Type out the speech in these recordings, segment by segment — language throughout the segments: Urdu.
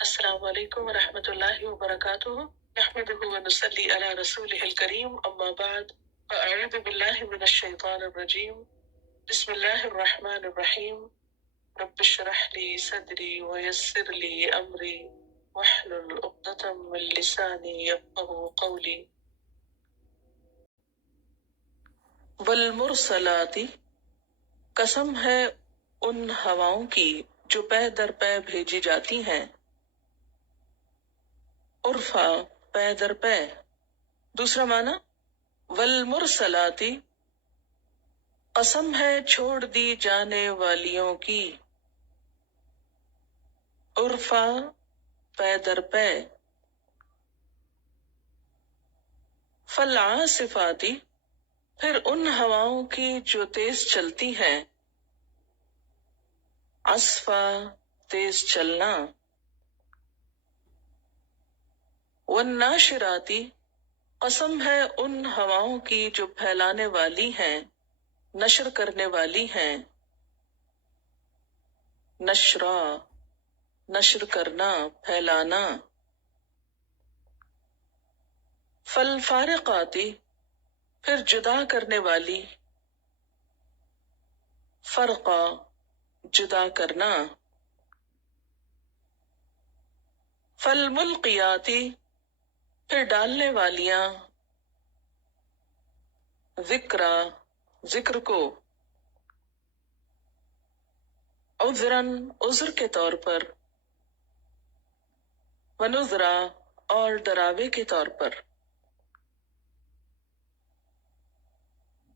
السلام علیکم ورحمۃ اللہ وبرکاتہ نحمده ونصلی علی رسولہ الکریم اما بعد فاعوذ باللہ من الشیطان الرجیم بسم اللہ الرحمن الرحیم رب اشرح لی صدری ویسر لی امری واحلل عقدۃ من لسانی یفقهوا قولی والمرسلات قسم ہے ان ہواؤں کی جو پے در پے بھیجی جاتی ہیں، عرفا پے در پے۔ دوسرا معنی والمرسلاتی قسم ہے چھوڑ دی جانے والیوں کی، عرفا پے در پے۔ فالعاصفاتی پھر ان ہواؤں کی جو تیز چلتی ہیں، عصفا تیز چلنا۔ والناشراتی قسم ہے ان ہواؤں کی جو پھیلانے والی ہیں، نشر کرنے والی ہیں، نشرا نشر کرنا، پھیلانا۔ فالفارقاتی پھر جدا کرنے والی، فرقا جدا کرنا۔ فالملقیاتی پھر ڈالنے والیاں، ذکرا ذکر کو، عذراً عذر کے طور پر، ونذرا اور ڈراوے کے طور پر۔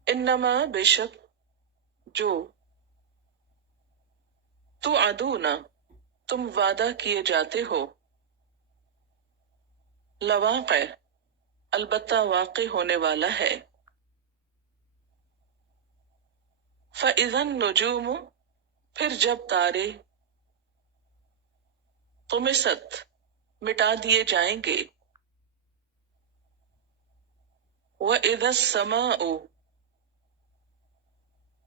انما بے شک جو توعدون تم وعدہ کیے جاتے ہو، لواقع البتہ واقع ہونے والا ہے۔ فَإِذَا النُّجُومُ پھر جب تارے، طُمِسَت مٹا دیے جائیں گے، وَإِذَا السَّمَاءُ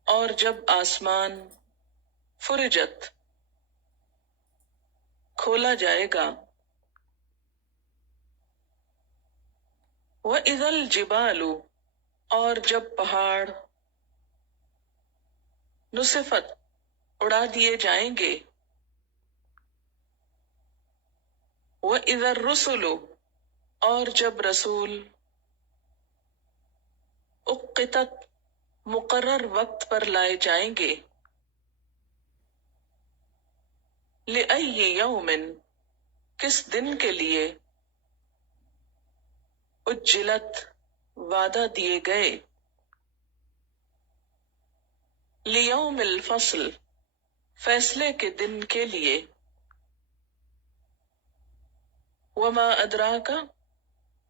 اور جب آسمان، فرجت کھولا جائے گا، وَإِذَا الْجِبَالُ اور جب پہاڑ، نصفت اڑا دیے جائیں گے، وَإِذَا الرُّسُلُ اور جب رسول، اُقِّتَت مقرر وقت پر لائے جائیں گے، لِأَيِّ يَوْمٍ کس دن کے لیے، اُجِّلَت وعدہ دیے گئے، لِيَوْمِ الْفَصْل فیصلے کے دن کے لیے۔ وَمَا أَدْرَاكَ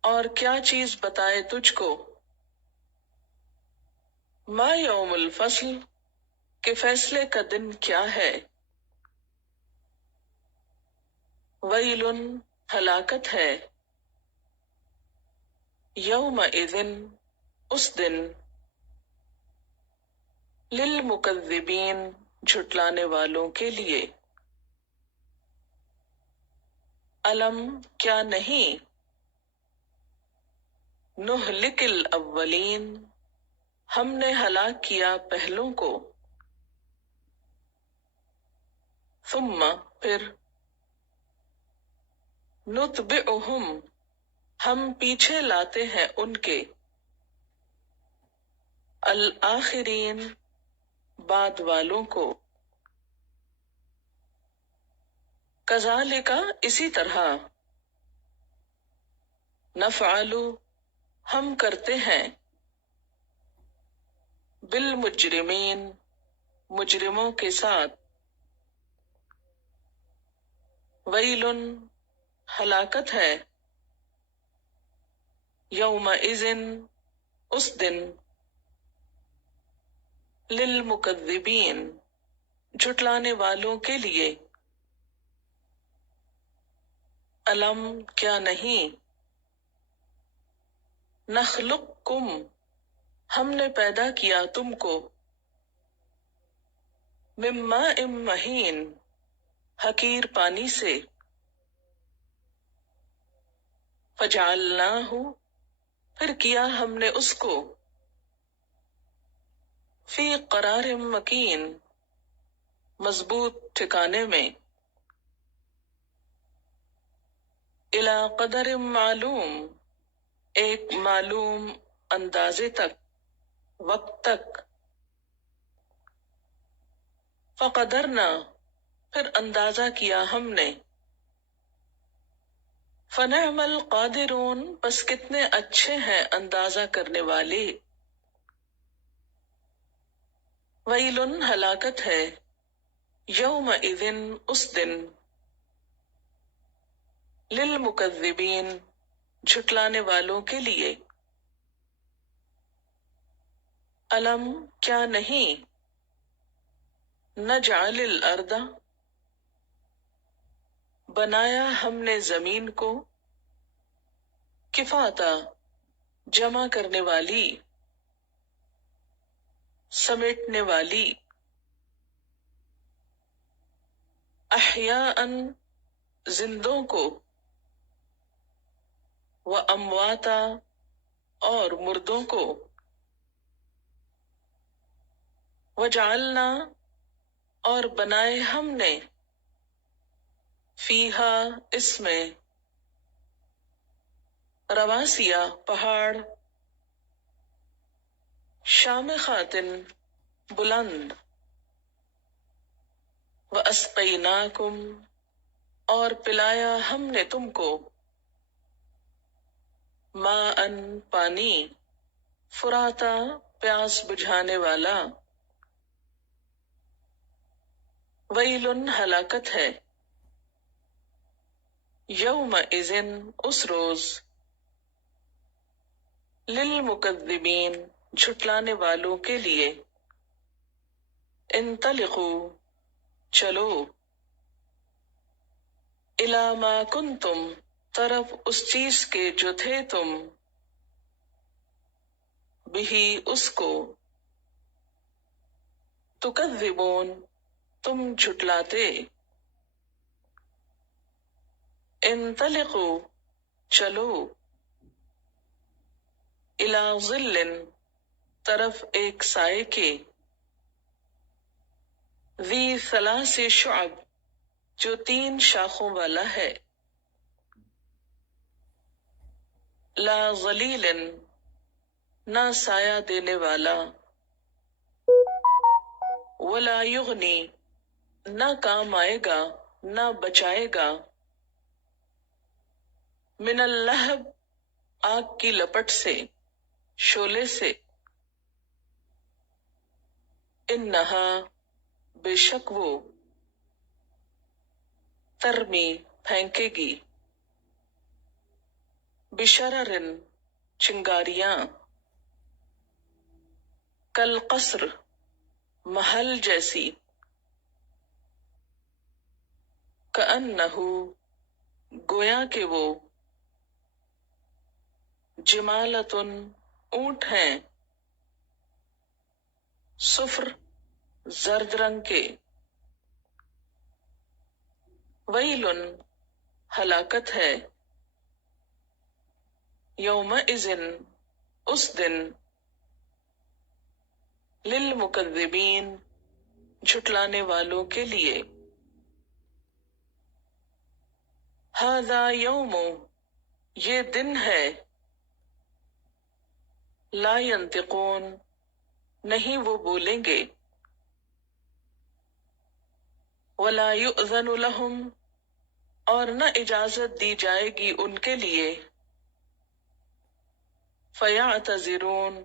اور کیا چیز بتائے تجھ کو، ما یوم الفصل کہ فیصلے کا دن کیا ہے، ویل ہلاکت ہے، یومئذ اس دن، للمکذبین جھٹلانے والوں کے لیے۔ الم کیا نہیں، نہلک الاولین ہم نے ہلاک کیا پہلوں کو، ثم پھر، نتبعہم ہم پیچھے لاتے ہیں ان کے، الآخرین بعد والوں کو۔ کذالک اسی طرح، نفعل ہم کرتے ہیں، بالمجرمین مجرموں کے ساتھ، ویل ہلاکت ہے، یومئذ اس دن، للمکذبین جھٹلانے والوں کے لیے۔ الم کیا نہیں، نخلقکم ہم نے پیدا کیا تم کو، من ماء مہین حقیر پانی سے، فجعلناہ، پھر کیا ہم نے اس کو، فی قرار مکین، مضبوط ٹھکانے میں، الی قدر معلوم، ایک معلوم اندازے تک، وقت تک، فقدرنا، پھر اندازہ کیا ہم نے، فنعم القادرون، بس کتنے اچھے ہیں اندازہ کرنے والے، ویل، ہلاکت ہے، یومئذ، اس دن، للمکذبین، جھٹلانے والوں کے لیے، الم، کیا نہیں، نجعل الارض، بنایا ہم نے زمین کو، کفاتا، جمع کرنے والی، سمیٹنے والی، احیاء، زندوں کو، وامواتا، اور مردوں کو، وجعلنا، اور بنائے ہم نے، فیہا، اس میں، رواسیا، پہاڑ، شامخات، بلند، واسقیناکم، اور پلایا ہم نے تم کو، ماء، پانی، فراتا، پیاس بجھانے والا، ویل، ہلاکت ہے، یومئذ، اس روز، للمکذبین، جھٹلانے والوں کے لیے، انطلقوا، چلو، الی ما کنتم، طرف اس چیز کے جو تھے تم، بہی، اس کو، تکذبون، تم جھٹلاتے، انطلقوا، چلو، الی ظل، طرف ایک سائے کے، ذی ثلاث شعب، جو 3 شاخوں والا ہے، لا ظلیل، نہ سایہ دینے والا، ولا یغنی، نہ کام آئے گا، نہ بچائے گا، من اللہب، آگ کی لپٹ سے، شعلے سے، انہا، بے شک وہ، ترمی، پھینکے گی، بشرر، چنگاریاں، کالقصر، محل جیسی، کأنہ، گویا کہ وہ، جمالۃ، اونٹ ہیں، صفر، زرد رنگ کے، ویل، ہلاکت ہے، یومئذ، اس دن، للمکذبین، جھٹلانے والوں کے لیے، ھذا یوم، یہ دن ہے، لا ینطقون، نہیں وہ بولیں گے، ولا یؤذن لہم، اور نہ اجازت دی جائے گی ان کے لیے، فیعتذرون،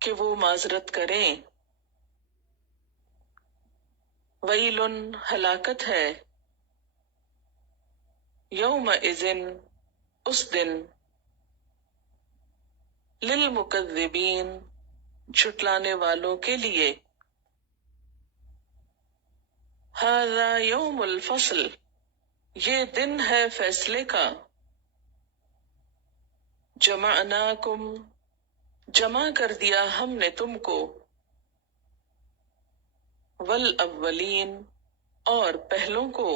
کہ وہ معذرت کریں، ویل، ہلاکت ہے، یومئذ، اس دن، للمکذبین، جھٹلانے والوں کے لیے، ھذا یوم الفصل، یہ دن ہے فیصلے کا، جمعناکم، جمع کر دیا ہم نے تم کو، والاولین، اور پہلوں کو،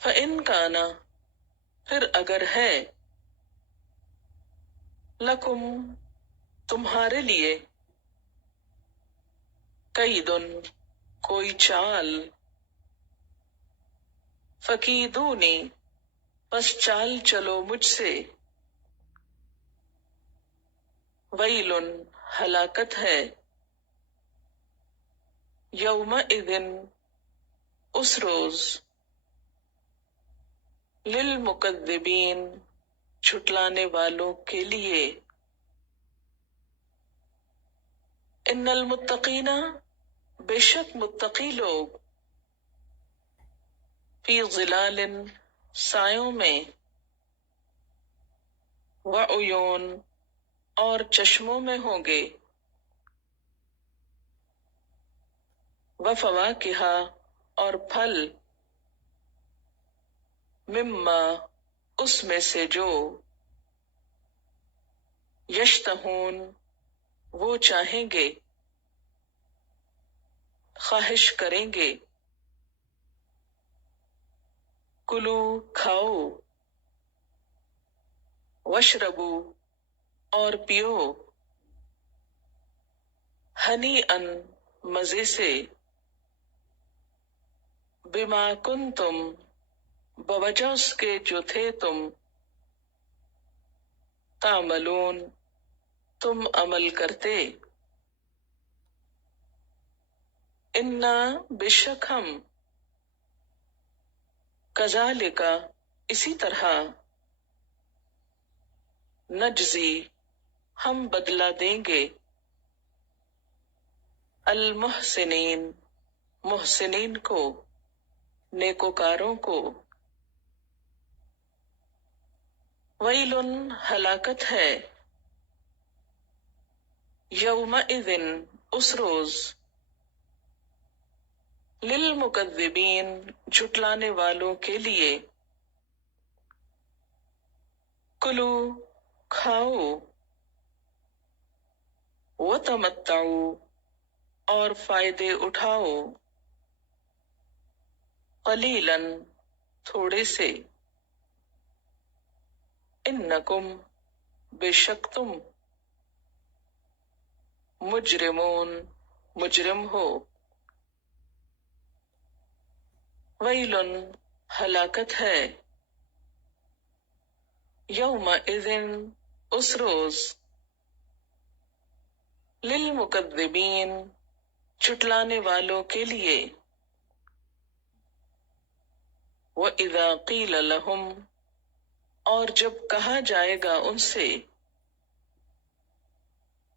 فَإِن کَانَ پھر اگر ہے لَکُم تمہارے لیے کیدن کوئی چال فَکِیدُونِی پس چال چلو مجھ سے وَیْلٌ ہلاکت ہے یومئذ اس روز للمکذبین جھٹلانے والوں کے لیے ان المتقین بے شک متقی لوگ فی ظلال سایوں میں وعیون اور چشموں میں ہوں گے وفواکہ اور پھل مما اس میں سے جو یشتہون وہ چاہیں گے خواہش کریں گے کلو کھاؤ وشربو اور پیو ہنی ان مزے سے بما کنتم بوجہ اس کے جو تھے تم تعملون تم عمل کرتے انا بے شک ہم کذالک اسی طرح نجزی ہم بدلہ دیں گے المحسنین محسنین کو نیکوکاروں کو ویل ہلاکت ہے یومئذ اس روز للمکذبین جھٹلانے والوں کے لیے کلو کھاؤ وتمتعوا اور فائدے اٹھاؤ قلیلاً تھوڑے سے انکم بے شک تم مجرمون مجرم ہو ویل ہلاکت ہے یومئذ اس روز للمکذبین جھٹلانے والوں کے لیے وَإِذَا قِيلَ لَهُمْ اور جب کہا جائے گا ان سے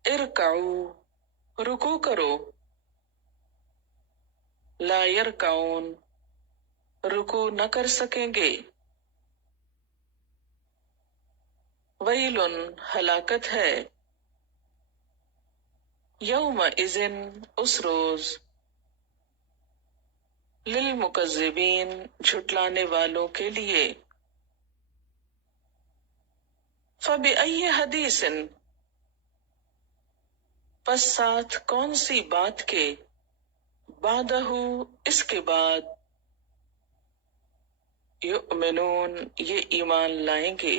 ارکعوا رکوع کرو لا یرکعون رکوع نہ کر سکیں گے ویل ہلاکت ہے یومئذ اس روز للمکذبین جھٹلانے والوں کے لیے فبأی حدیث پس ساتھ کون سی بات کے بعدہ اس کے بعد یؤمنون یہ ایمان لائیں گے